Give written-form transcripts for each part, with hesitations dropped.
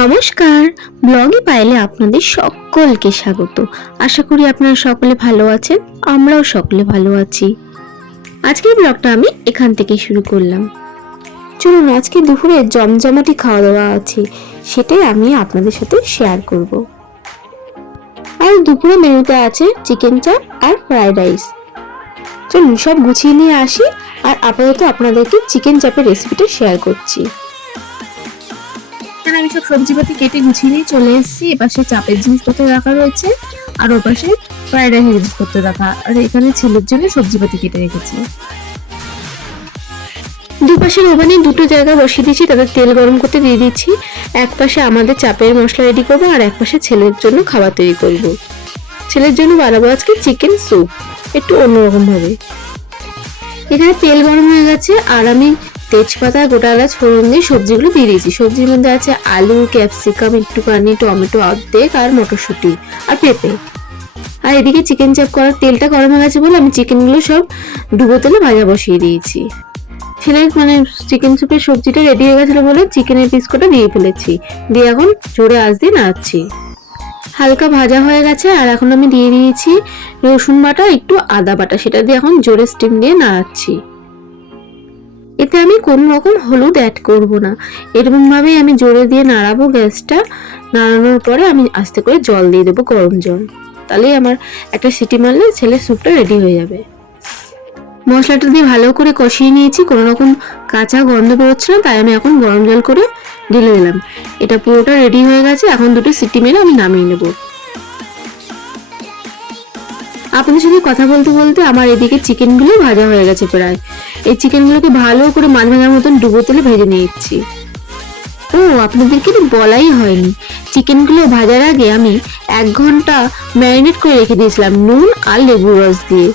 নমস্কার, ব্লগে পাইলে আপনাদের সকলকে স্বাগত। আশা করি আপনারা সকলে ভালো আছেন, আমরাও সকলে ভালো আছি। আজকের ব্লগটা আমি এখান থেকে শুরু করলাম। চলুন, আজকে দুপুরে জমজমাটি খাওয়া দাওয়া আছে, সেটাই আমি আপনাদের সাথে শেয়ার করব। আর দুপুরে মেনুতে আছে চিকেন চাপ আর ফ্রাইড রাইস। চলুন সব গুছিয়ে নিয়ে আসি, আর আপাতত আপনাদেরকে চিকেন চাপের রেসিপিটা শেয়ার করছি। আমি সব সবজিপাতি কেটে গুছিয়ে নিয়ে চলে এসেছি। এপাশে চাপের জিনিসপত্র রাখা রয়েছে, আর ওপাশে ফ্রাইড রাইসের জিনিসপত্র রাখা, আর এখানে ছেলের জন্য সবজিপাতি কেটে রেখেছি। দুপাশের ওভেনে দুটো জায়গা বসিয়ে দিয়েছি, তাদের তেল গরম করতে দিয়ে দিচ্ছি। এক পাশে আমাদের চাপের মশলা রেডি করবো, আর এক পাশে ছেলের জন্য খাবার তৈরি করব। ছেলের জন্য বানাবো আজকে চিকেন স্যুপ, একটু অন্যরকম ভাবে। এখানে তেল গরম হয়ে গেছে, আর আমি তেজপাতা, গোটা এলাচ, ফোড়ন দিয়ে সবজিগুলো দিয়ে দিয়েছি। সবজির মধ্যে আছে আলু, ক্যাপসিকাম, একটুখানি টমেটো অর্ধেক, আর মটরশুঁটি আর পেঁপে। আর এদিকে চিকেন চাপ করার তেলটা গরম হয়ে গেছে বলে আমি চিকেনগুলো সব ডুবো তেলে ভাজা বসিয়ে দিয়েছি। ছেলের চিকেন স্যুপের সবজিটা রেডি হয়ে গেছিলো বলে চিকেনের পিস কটা দিয়ে ফেলেছি, দিয়ে এখন জোরে আঁচ দিয়ে নাড়ছি। হালকা ভাজা হয়ে গেছে, আর এখন আমি দিয়ে দিয়েছি রসুন বাটা, একটু আদা বাটা, সেটা দিয়ে এখন জোরে স্টিম দিয়ে নাড়াচ্ছি। এতে আমি কোনো রকম হলুদ অ্যাড করব না, এরকম ভাবেই আমি জোরে দিয়ে নাড়াবো গ্যাসটা। নাড়ানোর পরে আমি আস্তে করে জল দিয়ে দেবো, গরম জল। তাহলেই আমার একটা সিটি মারলে ছেলের স্যুপটা রেডি হয়ে যাবে। মশলাটা দিয়ে ভালো করে কষিয়ে নিয়েছি, কোনো রকম কাঁচা গন্ধ বেরোচ্ছে না, তাই আমি এখন গরম জল করে ঢেলে দিলাম। এটা পুরোটা রেডি হয়ে গেছে, এখন দুটো সিটি মেরে আমি নামিয়ে নেব। আপনাদের সাথে কথা বলতে বলতে আমার এদিকে চিকেনগুলো ভাজা হয়ে গেছে প্রায়। এই চিকেনগুলোকে ভালো করে মাছ ভাজার মতন ডুবো তেলে ভেজে নিচ্ছি। ও, আপনাদেরকে তো বলাই হয়নি, চিকেনগুলো ভাজার আগে আমি 1 ঘন্টা ম্যারিনেট করে রেখে দিয়েছিলাম নুন আর লেবুর রস দিয়ে,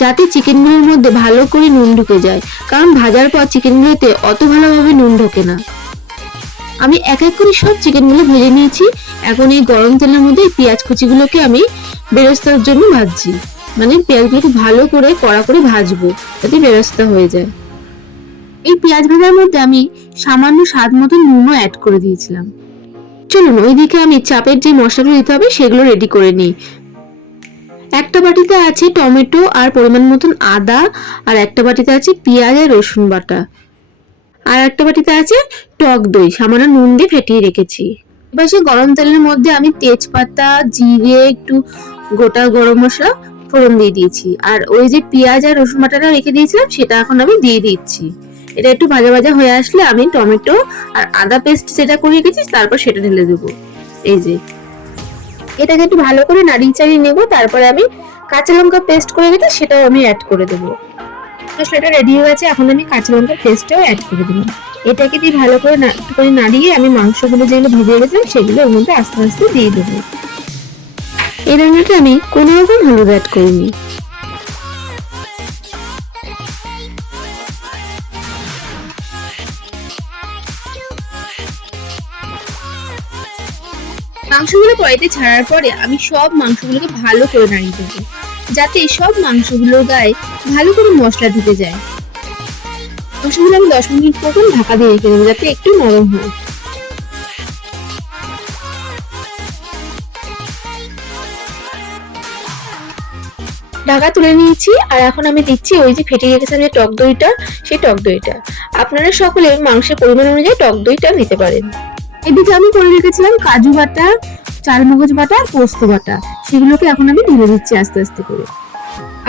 যাতে চিকেনগুলোর মধ্যে ভালো করে নুন ঢুকে যায়, কারণ ভাজার পর চিকেনগুলোতে অত ভালোভাবে নুন ঢোকে না। আমি এক এক করে সব চিকেনগুলো ভেজে নিয়েছি। এখন এই গরম তেলের মধ্যে পেঁয়াজ কুচিগুলোকে আমি বেরেস্তার জন্য ভাজছি, পেঁয়াজগুলোকে ভালো করে কড়া করে ভাজবো, যাতে বেরেস্তা হয়ে যায়। এই পেঁয়াজ ভাজার মধ্যে আমি সামান্য স্বাদ মতো নুনও অ্যাড করে দিয়েছিলাম। চলুন ওইদিকে আমি চাপের যে মশলাগুলো দিতে হবে সেগুলো রেডি করে নিই। একটা বাটিতে আছে টমেটো আর পরিমাণ মতন আদা, আর একটা বাটিতে আছে পেঁয়াজ আর রসুন বাটা, আর একটা বাটিতে আছে টক দই সামান্য নুন দিয়ে ফেটিয়ে রেখেছি। এবার সেই গরম তেলের মধ্যে আমি তেজপাতা, জিরে, একটু গোটা গরম মশলা ফোড়ন দিয়ে দিয়েছি, আর ওই যে পেঁয়াজ আর রসুন বাটাটা রেখে দিয়েছিলাম সেটা এখন আমি দিয়ে দিচ্ছি। এটা একটু ভাজা ভাজা হয়ে আসলে আমি টমেটো আর আদা পেস্ট যেটা করে রেখেছি তারপর সেটা ঢেলে দেবো। এই যে এটাকে একটু ভালো করে নাড়িয়ে চাড়িয়ে নেবো, তারপরে আমি কাঁচা লঙ্কা পেস্ট করে রেখেছি সেটাও আমি অ্যাড করে দেবো। সেটা রেডি হয়ে গেছে, এখন আমি কাঁচা লঙ্কার পেস্টটাও অ্যাড করে দিলাম। এটাকে দিয়ে ভালো করে একটুখানি নাড়িয়ে আমি মাংসগুলো যেগুলো ভেজে রেখেছিলাম সেগুলো ওর মধ্যে আস্তে আস্তে দিয়ে দেবো। এই রান্নাটা আমি কোনো রকম হলুদ অ্যাড করিনি। মাংসগুলো কড়াইতে ছাড়ার পরে আমি সব মাংসগুলোকে ভালো করে নাড়িয়ে দেবো, যাতে সব মাংসগুলোর গায়ে ভালো করে মশলা ঢুকে যায়। মাংসগুলো আমি 10 মিনিট মতন ঢাকা দিয়ে রেখে দেবো, যাতে একটু নরম হয়। ঢাকা তুলে নিয়েছি, আর এখন আমি দিচ্ছি ওই যে ফেটে রেখেছিলাম যে টক দইটা, সেই টক দইটা। আপনারা সকলে মাংসের পরিমাণ অনুযায়ী টক দইটা নিতে পারেন। এদিকে আমি করে রেখেছিলাম কাজু বাটা, চালমগজ বাটা, পোস্ত বাটা, সেগুলোকে এখন আমি ঢেলে দিচ্ছি আস্তে আস্তে করে।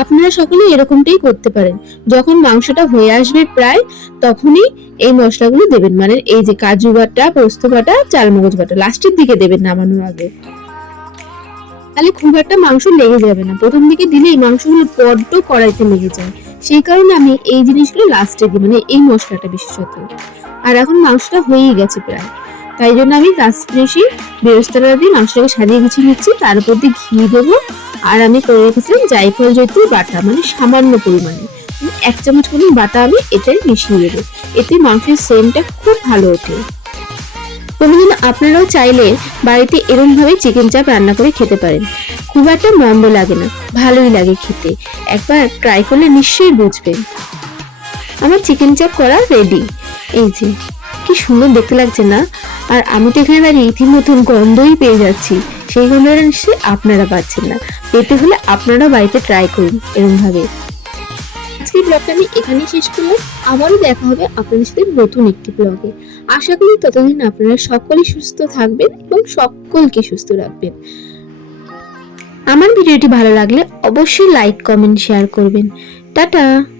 আপনারা সকলে এরকমটাই করতে পারেন। যখন মাংসটা হয়ে আসবে প্রায়, তখনই এই মশলাগুলো দেবেন, এই যে কাজু বাটা, পোস্ত বাটা, চালমগজ বাটা লাস্টের দিকে দেবেন নামানোর আগে, তাহলে খুব একটা মাংস লেগে যাবে না। প্রথম দিকে দিলেই মাংসগুলো বড্ড কড়াইতে লেগে যায়, সেই কারণে আমি এই জিনিসগুলো লাস্টে দিই, এই মশলাটা বিশেষত। আর এখন মাংসটা হয়েই গেছে প্রায়, তাই জন্য আমি বেশি বেরেস্তাটা দিয়ে মাংসটাকে সাজিয়ে গুছিয়ে নিচ্ছি। তার উপর দিয়ে ঘি দেবো, আর আমি করে রেখেছিলাম জায়ফল জয়িত্রী বাটা, সামান্য পরিমাণে 1 চামচ মতন বাটা আমি এটাই মিশিয়ে দেবো, এতে মাংসের সেন্টটা খুব ভালো ওঠে। কোনোদিন আপনারাও চাইলে বাড়িতে এরকম ভাবে চিকেন চাপ রান্না করে খেতে পারেন, খুব একটা মন্দ লাগে না, ভালোই লাগে খেতে। একবার ট্রাই করলে নিশ্চয়ই বুঝবেন। আমার চিকেন চাপ করা রেডি। এই যে কি সুন্দর দেখতে লাগছে না, আর আমি তো এখানে দাঁড়িয়ে ইতিমধ্যে গন্ধই পেয়ে যাচ্ছি। সেই গন্ধটা নিশ্চয়ই আপনারা পাচ্ছেন না। পেতে হলে আপনারাও বাড়িতে ট্রাই করুন এরকম ভাবে। আজকের ব্লগটা আমি এখানেই শেষ করলাম। আবারও দেখা হবে আপনাদের সাথে নতুন একটি ব্লগে। আশা করি ততদিন আপনারা সকলেই সুস্থ থাকবেন এবং সকলকে সুস্থ রাখবেন। আমার ভিডিওটি ভালো লাগলে অবশ্যই লাইক, কমেন্ট, শেয়ার করবেন। টাটা।